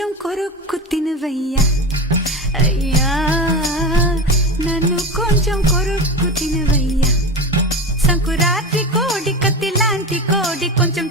కొంచెం కొరుక్కు తినవయ్యా అయ్యా నన్ను కొంచెం కొరుక్కు తినవయ్యా సంకురాత్రి కోడి కత్తి లాంటి కోడి కొంచెం